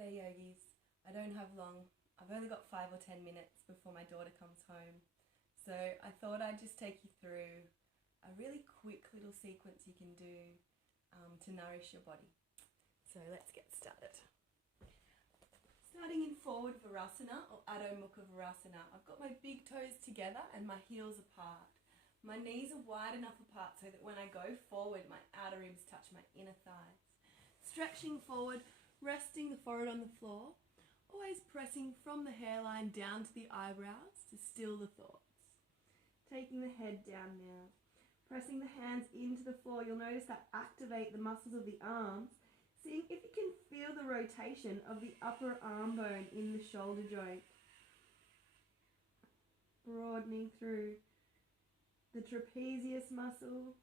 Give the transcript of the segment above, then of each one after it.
G'day yogis. I don't have long. I've only got 5 or 10 minutes before my daughter comes home. So I thought I'd just take you through a really quick little sequence you can do to nourish your body. So let's get started. Starting in forward Virasana or Adho Mukha Virasana, I've got my big toes together and my heels apart. My knees are wide enough apart so that when I go forward, my outer ribs touch my inner thighs. Stretching forward, resting the forehead on the floor, always pressing from the hairline down to the eyebrows to still the thoughts. Taking the head down now. Pressing the hands into the floor, you'll notice that activate the muscles of the arms. Seeing if you can feel the rotation of the upper arm bone in the shoulder joint. Broadening through the trapezius muscle.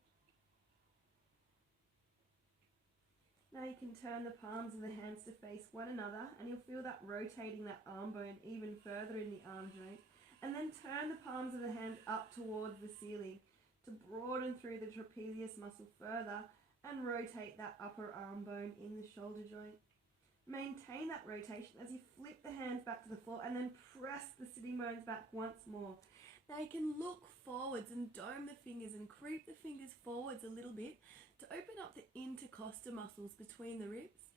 Now you can turn the palms of the hands to face one another and you'll feel that rotating that arm bone even further in the arm joint. And then turn the palms of the hands up towards the ceiling to broaden through the trapezius muscle further and rotate that upper arm bone in the shoulder joint. Maintain that rotation as you flip the hands back to the floor and then press the sitting bones back once more. Now you can look forwards and dome the fingers and creep the fingers forwards a little bit to open up the intercostal muscles between the ribs.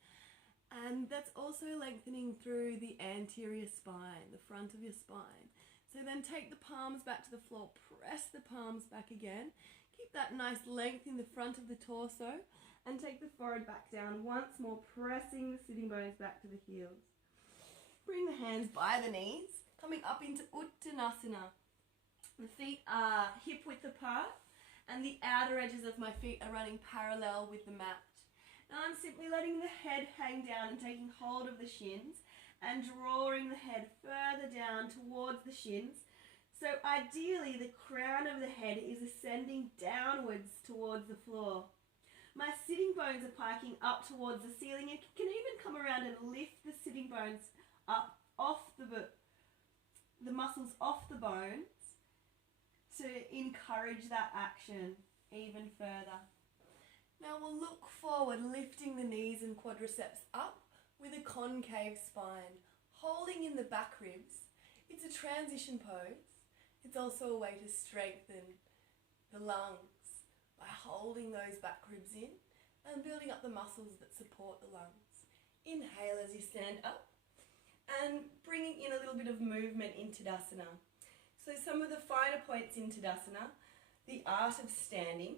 And that's also lengthening through the anterior spine, the front of your spine. So then take the palms back to the floor, press the palms back again. Keep that nice length in the front of the torso and take the forehead back down once more, pressing the sitting bones back to the heels. Bring the hands by the knees, coming up into Uttanasana. The feet are hip width apart and the outer edges of my feet are running parallel with the mat. Now I'm simply letting the head hang down and taking hold of the shins and drawing the head further down towards the shins. So ideally the crown of the head is ascending downwards towards the floor. My sitting bones are piking up towards the ceiling. You can even come around and lift the sitting bones up off the muscles off the bones to encourage that action even further. Now we'll look forward, lifting the knees and quadriceps up with a concave spine, holding in the back ribs. It's a transition pose. It's also a way to strengthen the lungs by holding those back ribs in and building up the muscles that support the lungs. Inhale as you stand up and bringing in a little bit of movement in Tadasana. So some of the finer points in Tadasana, the art of standing.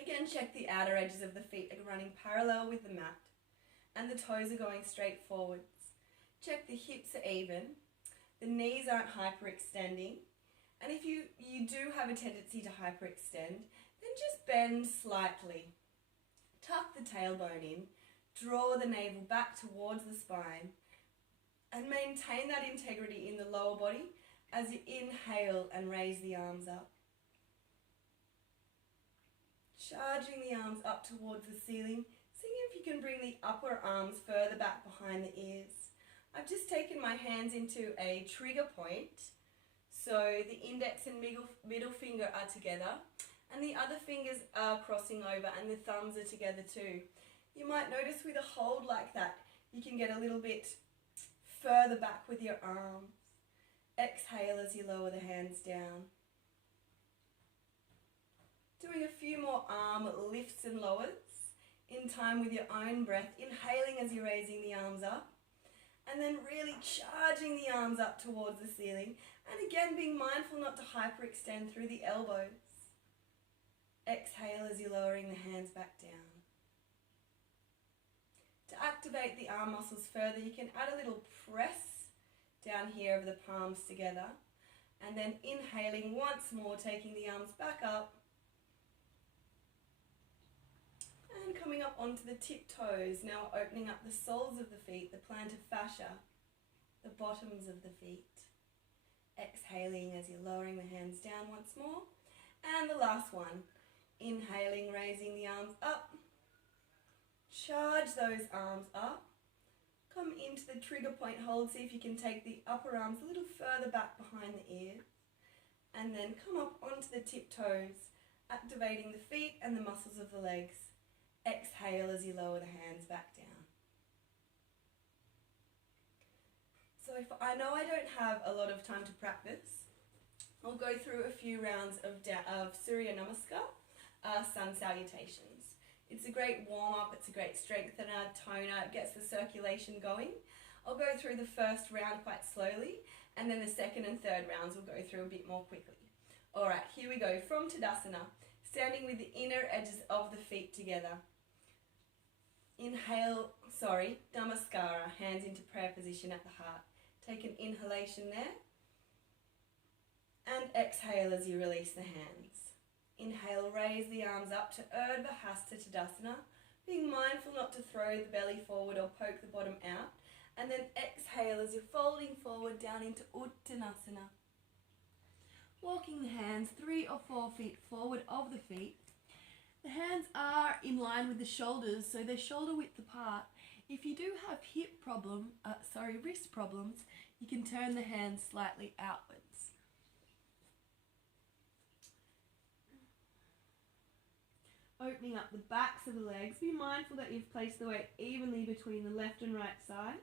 Again, check the outer edges of the feet are running parallel with the mat and the toes are going straight forwards. Check the hips are even, the knees aren't hyperextending, and if you do have a tendency to hyperextend, then just bend slightly. Tuck the tailbone in, draw the navel back towards the spine, and maintain that integrity in the lower body as you inhale and raise the arms up. Charging the arms up towards the ceiling, seeing if you can bring the upper arms further back behind the ears. I've just taken my hands into a trigger point, so the index and middle finger are together and the other fingers are crossing over and the thumbs are together too. You might notice with a hold like that, you can get a little bit further back with your arms. Exhale as you lower the hands down. Doing a few more arm lifts and lowers in time with your own breath, inhaling as you're raising the arms up and then really charging the arms up towards the ceiling and again being mindful not to hyperextend through the elbows. Exhale as you're lowering the hands back down. To activate the arm muscles further, you can add a little press down here of the palms together and then inhaling once more, taking the arms back up and coming up onto the tiptoes. Now opening up the soles of the feet, the plantar fascia, the bottoms of the feet. Exhaling as you're lowering the hands down once more. And the last one, inhaling, raising the arms up. Charge those arms up. Come into the trigger point hold, see if you can take the upper arms a little further back behind the ears. And then come up onto the tiptoes, activating the feet and the muscles of the legs. Exhale as you lower the hands back down. So if I know I don't have a lot of time to practice, I'll go through a few rounds of Surya Namaskar, sun salutations. It's a great warm-up, it's a great strengthener, toner, it gets the circulation going. I'll go through the first round quite slowly, and then the second and third rounds will go through a bit more quickly. Alright, here we go, from Tadasana, standing with the inner edges of the feet together. Inhale, Namaskara, hands into prayer position at the heart. Take an inhalation there, and exhale as you release the hands. Inhale, raise the arms up to Urdhva Hasta Tadasana, being mindful not to throw the belly forward or poke the bottom out, and then exhale as you're folding forward down into Uttanasana. Walking the hands 3 or 4 feet forward of the feet. The hands are in line with the shoulders, so they're shoulder width apart. If you do have wrist problems, you can turn the hands slightly outwards. Opening up the backs of the legs, be mindful that you've placed the weight evenly between the left and right sides.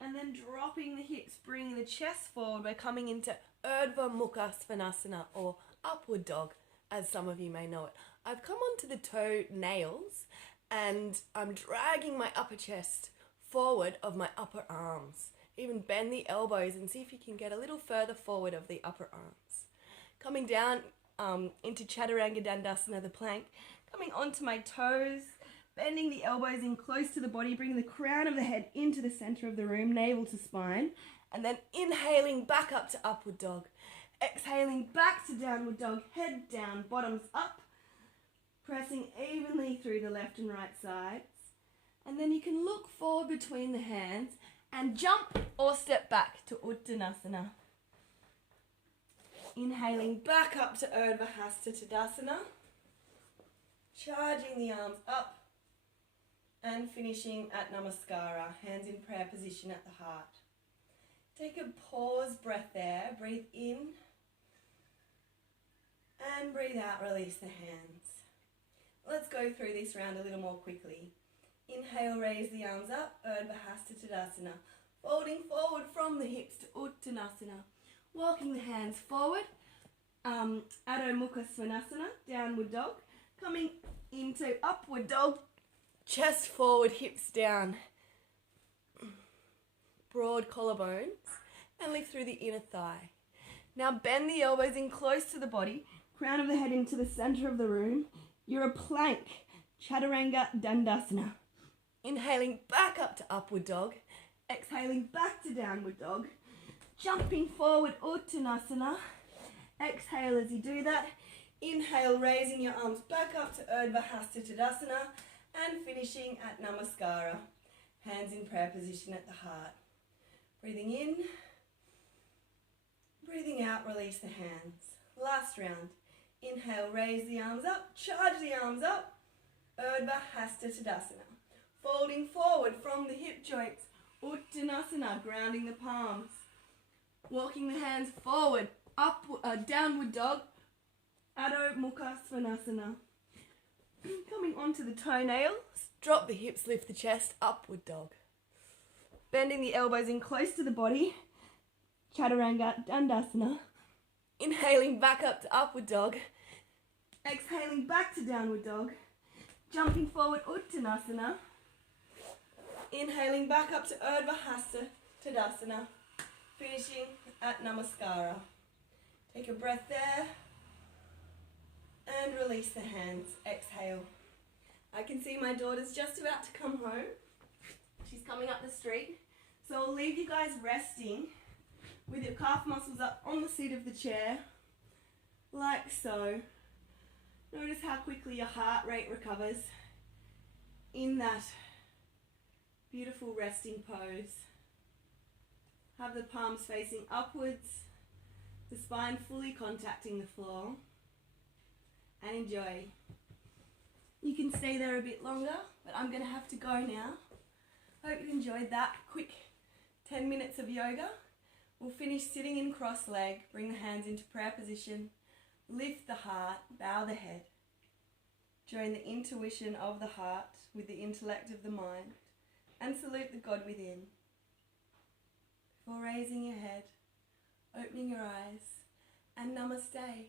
And then dropping the hips, bringing the chest forward. We're coming into Urdhva Mukha Svanasana, or upward dog, as some of you may know it. I've come onto the toe nails and I'm dragging my upper chest forward of my upper arms. Even bend the elbows and see if you can get a little further forward of the upper arms. Coming down into Chaturanga Dandasana, the plank. Coming onto my toes, bending the elbows in close to the body, bringing the crown of the head into the center of the room, navel to spine, and then inhaling back up to upward dog. Exhaling back to downward dog, head down, bottoms up, pressing evenly through the left and right sides. And then you can look forward between the hands and jump or step back to Uttanasana. Inhaling back up to Urdhva Hasta Tadasana. Charging the arms up and finishing at Namaskara, hands in prayer position at the heart. Take a pause breath there, breathe in and breathe out, release the hands. Let's go through this round a little more quickly. Inhale, raise the arms up, Urdhva Hasta Tadasana, folding forward from the hips to Uttanasana. Walking the hands forward, Adho Mukha Svanasana, downward dog. Coming into upward dog, chest forward, hips down. Broad collarbones, and lift through the inner thigh. Now bend the elbows in close to the body, crown of the head into the center of the room. You're a plank, Chaturanga Dandasana. Inhaling back up to upward dog, exhaling back to downward dog. Jumping forward, Uttanasana. Exhale as you do that. Inhale, raising your arms back up to Urdhva Hasta Tadasana and finishing at Namaskara. Hands in prayer position at the heart. Breathing in, breathing out, release the hands. Last round. Inhale, raise the arms up, charge the arms up. Urdhva Hasta Tadasana. Folding forward from the hip joints. Uttanasana, grounding the palms. Walking the hands forward, up, downward dog, Adho Mukha Svanasana. Coming onto the toenails, drop the hips, lift the chest, upward dog. Bending the elbows in close to the body, Chaturanga Dandasana. Inhaling back up to upward dog, exhaling back to downward dog, jumping forward, Uttanasana. Inhaling back up to Urdhva Hasta Tadasana. Finishing at Namaskara. Take a breath there and release the hands. Exhale. I can see my daughter's just about to come home. She's coming up the street. So I'll leave you guys resting with your calf muscles up on the seat of the chair, like so. Notice how quickly your heart rate recovers in that beautiful resting pose. Have the palms facing upwards, the spine fully contacting the floor, and enjoy. You can stay there a bit longer, but I'm going to have to go now. Hope you enjoyed that quick 10 minutes of yoga. We'll finish sitting in cross leg, bring the hands into prayer position, lift the heart, bow the head. Join the intuition of the heart with the intellect of the mind, and salute the God within. before raising your head, opening your eyes, and Namaste.